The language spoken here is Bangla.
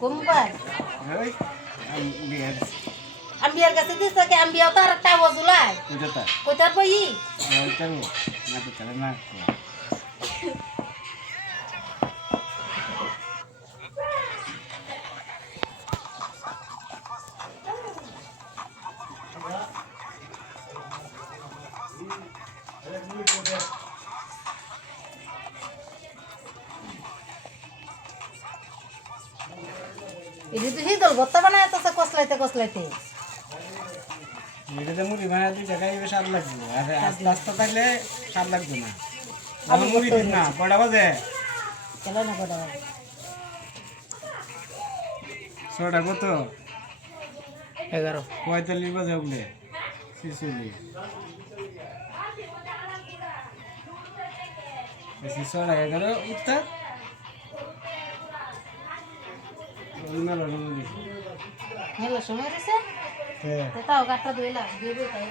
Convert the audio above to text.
বিয়ে আম্বিয়ার কাছে দিস থাকে আম্বিয়া তো আর একটা ওইটা তো? কোথার বই ওইটা না এটি তো হিদল ভর্তা বানায় তো কসলাইতে কসলাইতে। এটাতে মুড়ি বানায় দুই টাকা এবার স্বাদ লাগবে। আর আস্তে আস্তে থাকলে স্বাদ লাগবে না। আমার মুড়ি দিন না। কটা বাজে? চলো না কটা ছটা কত? এগারো। পঁয়তাল্লিশ বাজে উঠলে ছিচল্লিশ। ছটা এগারো উত্তর? মেলা সময় রয়েছে হ্যাঁ। তাও গাটটা ধুইলাম ধুইবে তাই।